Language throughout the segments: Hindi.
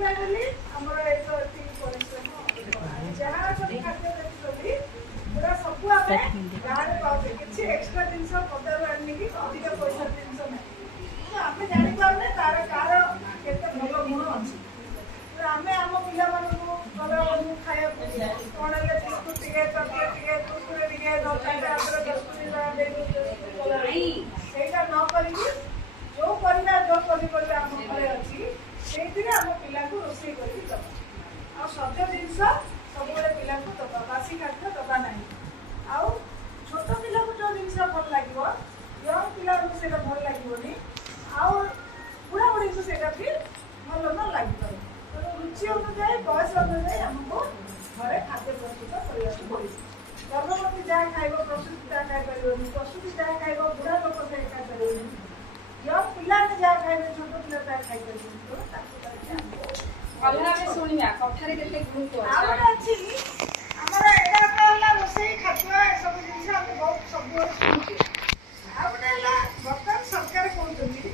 पारे आमर एति परिश्रम जहाँ सब खाद्य देखुଛନ୍ତି पूरा सब आमे गाँव पाते किसी एक्स्ट्रा जिनस पदार आने की अधिक पैसा जिनस ना आम जानी पारे तार कार केते भल गुण अच्छी आम आम पिला गला खाया कौन है बिस्कुट टे चॉकलेट टे कुरकुरे टे 10 न करी जो परिवार जो पनीपरिया आम घरे अच्छी से आम पिला रोषे कर सज जिन सब पिला दबा बासी खाद्य दबा ना आउ छोट पिला जो जिन भल लगे यंग पिला से भल लगे आउ बुढ़ा बुढ़ी को भी भल न लगे रुचि अनुजाई बयस अनुजाई आमको घरे खाद्य प्रस्तुत करने गर्भवती जहाँ खाइब प्रस्तुति जहाँ खाई प्रस्तुति जहाँ खाइब बुढ़ा लोक से खाई यंग पिला जहाँ खाइबे छोट पिला जहाँ खाई रोषे खाद्य सब जिन बहुत सब बर्तमान सरकार कहते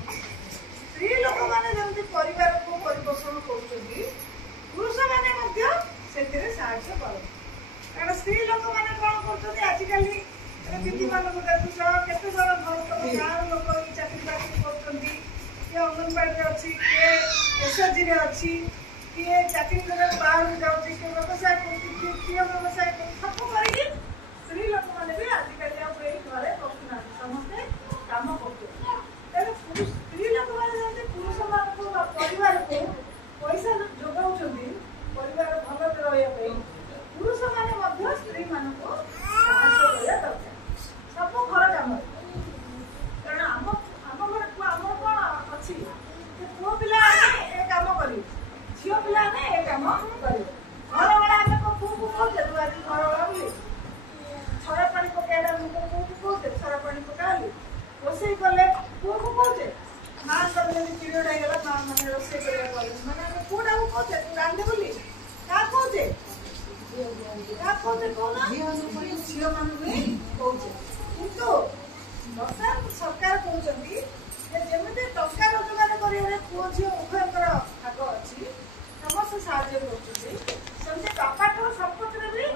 स्त्री लोक मैंने परिवार को परिपोषण कर पुरुष मैंने साहय कर कारण स्त्री लोक मैंने कौन कर आजिकल दीदी मान देखुच केते जन घर गाँव लोक चाकरी बाकरी कर किए अंगनवाड़ी अच्छी किए एसएचजी अच्छी किए चाकरी बाहर जाऊँगी किए व्यवसाय किए व्यवसाय सब कर स्त्री लोक मैंने भी आजिकल घरे बसुना समस्ते कम कर स्त्री लोक मैंने पुरुष मान परिवार को पैसा जोगाऊँ परिवार भल रही पुरुष मैंने स्त्री मान दरकार सब घर कम कारण आम घर आम कौन अच्छी पुओ पिला ए कम कर झील पिला ए कम कर घर वाला आम पुओ को कहते तू आज घर वाला बोली छरा पानी पकाइला मुझे पुओ को कहते छरा पानी पकाली रोषे कले पुओ को कहते माँ कर पीरियड आईगला माँ मैंने रोषे मैंने पुओटा को कहते तू रांधे बोली क्या कहते झील मान कहते किंतु बर्तमान सरकार कहते जमी टंका रोजगार कर पुओ झील उभयर भाग अच्छी समस्त साहय करते बापा संपत्ति भी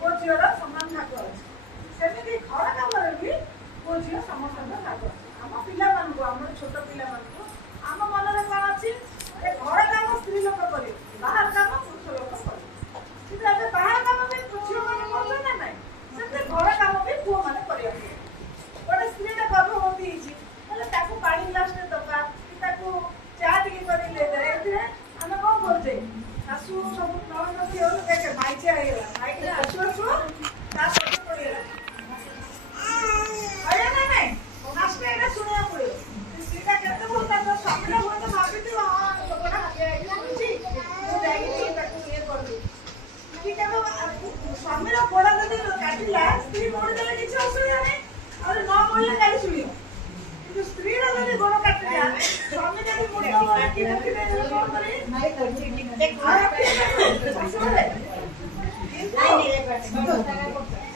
पुओ झील सामान भाग अच्छी सेमती घर कम भी पुओ झील समस्त भाग अच्छी आम पिला आम छोट पिला आम मन में कौन अच्छी घर कम स्त्री लोक कर बाहर कम पुरुष लोक कर बाहर कम भी झील मैंने कर ना से घर कम भी पुओ मैंने कर गोटे स्त्री गर्भवती होती पानी ग्लास दबा कि चा टे कर आम कौन करते शाशु सब नौन भाईचा भाई आसु आसु ता सब पड़ेगा ना लास्ट में शुणा पड़े स्त्रीटा के स्वामी हुए तो भाभी हाँ लोकटा हाथी ये कर स्वामी गोड़ा जब काटिला स्त्री मोड़ देने किसी असुविधा नहीं और न मोड़े गाड़ी शुण कि स्त्री गोड़ काटिला स्वामी जब मुंड कि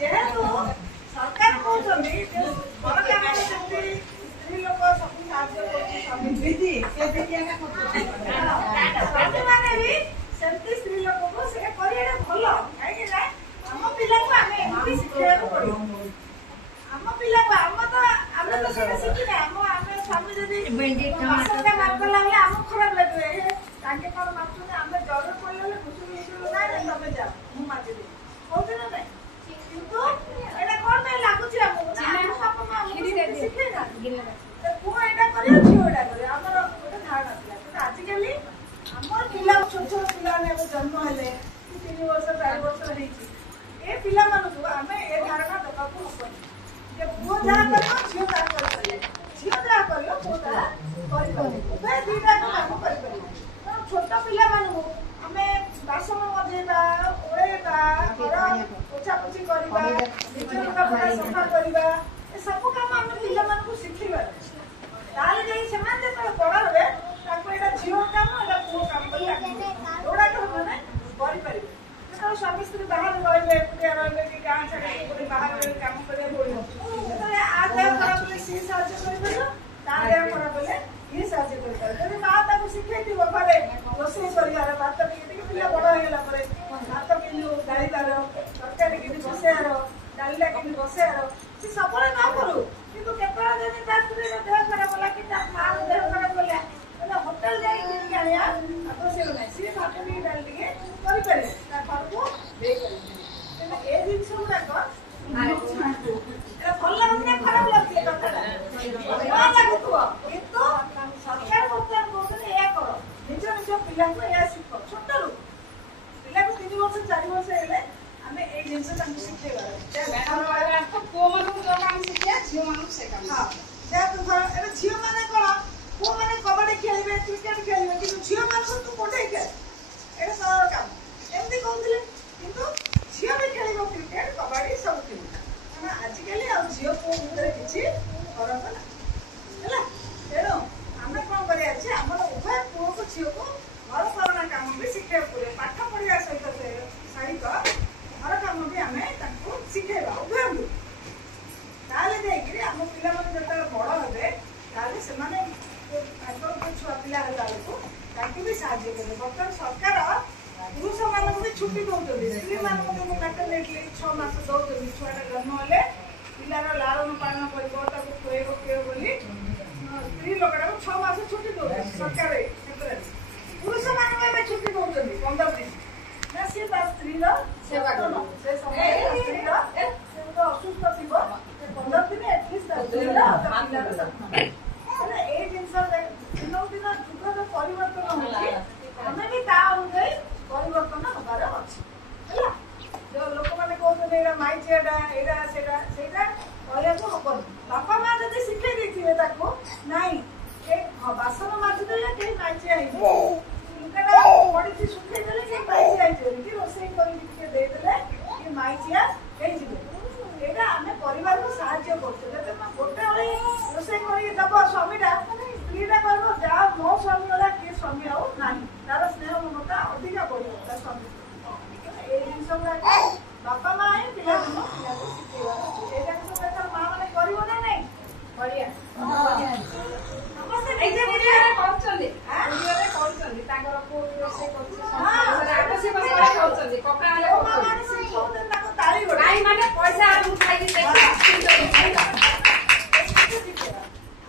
जेहेतु सरकार कहते स्त्री लोक सब स्वामी मैंने भी सेमती स्त्री लोक को भल कहीं आम पिला आम शिखा पड़ो आम पिला आम तो शिखिना आम स्वामी जब मारगला आम खराब लगे कौन मार्च आम जरूर पड़े घुसुर ना तुम जाओ मुझे मार्चदेवी कहते ना ना कितु एटा कौन लगुच बापा माँ शिखेना पुओ यहाँ कर झील यहाँ कर आमर गोटे धारणा था आजिकल आम पिला छोट छोट पिला जन्म है 3 वर्ष 4 वर्ष ए पिला आम ए धारणा दबा हे पुओ जहाँ कर झील जहाँ कर झील जहाँ कर पुओ जहाँ दीटा कम कर छोट पिला आम बासन मजेबा ओड़ेबा घर पोछापोछि करवा निज लुगापटा सफा करवा सब कम आम पिला शिखेबार बड़ हे झील कम पुओ कम जोड़ा मैंने स्वामी स्त्री बाहर रही एकुटिया रे कि गाँव छाड़ी बाहर कम करा आ देह खराब सी साहय कर खराब ये साहय कर माँ शिखे घरे रोषे कर मुड़ी डाल टिके करि पारे ता घर को दे पारे तेना ए दिन सब राको एटा भल लागना खराब लागते कथाटा ना लागुतो किंतु सरकार बर्तमान कहते या करो निज निज पिला को या शिखो छोटरू पिला को 3 वर्ष 4 वर्ष हेले हमें ए जिंस तांको शिखेबा को मन को काम शिखिया झियो मन से काम हां जा तो एबे झियो माने कोन को माने कबड्डी खेलिबे क्रिकेट खेलिबे कि झियो मान को तू कोठे खेल एटा सारा काम एमदी कहउथिले किंतु झियो भी खेलिबो क्रिकेट कबड्डी सब खेलिबो ना आज काली आ झियो को भीतर किछि फरक ना हैला तेरो हमें कोन करे अछि हमर उभय पुओ को झियो को घर करना काम भी शिखे पड़े पाठ पढ़िया सहित सहित घर काम भी हमें ताको शिखेबा उभय ताले देकरी हम पिला माने जता बड़ हेबे ताले से माने आगो को छुआ पिला हला को ताकि भी साहाय्य करे बर्तमान सरकार पुरुष मान को भी छुट्टी दउतली स्त्री मान को मैटरनिटी 6 मास दउतली छुआटा जन्म होले पिलार लालन पालन करबो ताको खुएबो के बोली स्त्री लोकरा 6 मास छुट्टी दउतली सरकार क्षेत्र पुरुष मान को भी छुट्टी दउतली 15 दिन ना से बा स्त्री रो सेवा करो से समय स्त्री रो से तो असुस्थ थिबो 15 दिन एटलिस्ट स्त्री रो पिलार अरे ए जिंस दिनो दिन जुग परिवर्तन होछि हमें भी ता अनुसार परिवर्तन होबार अछि हैला जो लोक माने कहते एरा माई छेडा एरा सेडा सेडा कहया तो हबन बापा मां जदी शिखे देथिबे ताको नाही ए बासन माजु देले के माई छे आइबो लुकाडा बडी से सुखे देले के माई छे आइबो कि रोसे करि के दे देले कि माई छे हेइ जिबो एटा हमें परिवार को सहायता करते जते गोटे ओली रोसे करि दबो स्वामीटा स्त्रीटा कहबो जा मो स्वामी वाला के स्वामी आउ नाही तार स्नेह ममता अधिक बढ़ियो ता स्वामी ए दिन सब बापा मां है पिला को शिखेबा ए दिन सब तार मां माने करिवो ना नहीं बढ़िया नमस्ते निजे निजे करछली हां निजे करछली ताकर को रोसे करछ संसार आको से करछली कका आले करछली से कोते ताको ताली गोडा आई माने पैसा उठाई देखि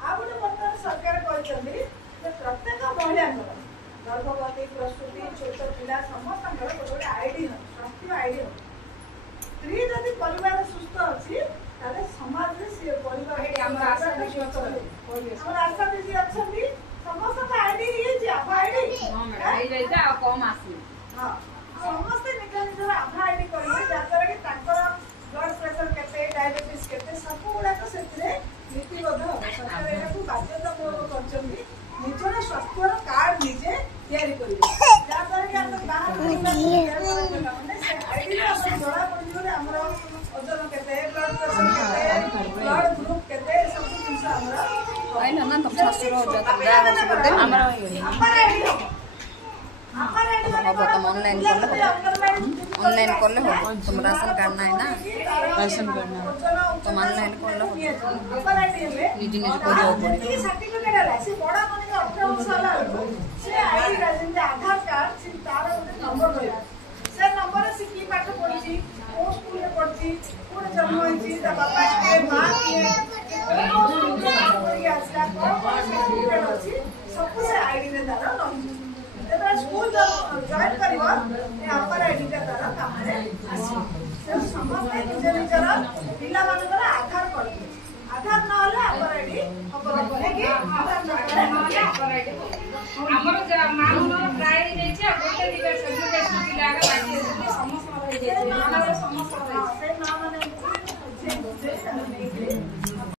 आबुने बर्तमान सरकार कहछली जे प्रत्येक महिला गर्भवती प्रसूति छोट पिला समस्त गोटे आईडी स्वास्थ्य आईडी स्त्री जदि परिवार सुस्थ अच्छी ताले समाज रे से परिवार हमर आशा दिदी अछंती समस्त आईडी ये जे आभा आईडी हां मैडम ए जाइता कम आसी हां समस्त निज निज आभा आईडी करबे जातर कि ताकर ब्लड प्रेशर केते डायबिटीज केते सब गुडा तो सेतरे नीतिबद्ध हो सरकार एटा को बाध्यतामूलक करछंती निजर स्वास्थ्य कार्ड निजे तैयारी करिवे जातर कि हम बाहर माने से आईडी रे हम जोड़ा पड़ियो रे हमर ओजन केते ब्लड प्रेशर केते ब्लड ग्रुप केते सब जिंस हमर आइ न तुम ससुर हो जात हमर आईडी हो तुम ऑनलाइन कर ले हो तुम राशन कार्ड नहीं ना राशन कार्ड ना तुम ऑनलाइन कर ले हो निज निज करियो पड़े सर्टिफिकेट है से बड़ा माने 18 वर्ष वाला से आईडी राजन आधार कार्ड से तार नंबर रहला से नंबर से की पाठ पढी ओ स्कूल में पढी कोन जन्म होई ता बापा के मां के सब से आईडी रे तार रही स्कूल जॉइन करिवो ए अपर आईडी का तारा काम रे आसी से समस्त निज निजर पिला मानकर आधार करबे आधार न होला अपर आईडी खबर करे कि आधार न होला अपर आईडी हमर मां मन ट्राई देछि गोटे दिवस सर्टिफिकेट पिला का बाकी समस्त रहि जाय समस्त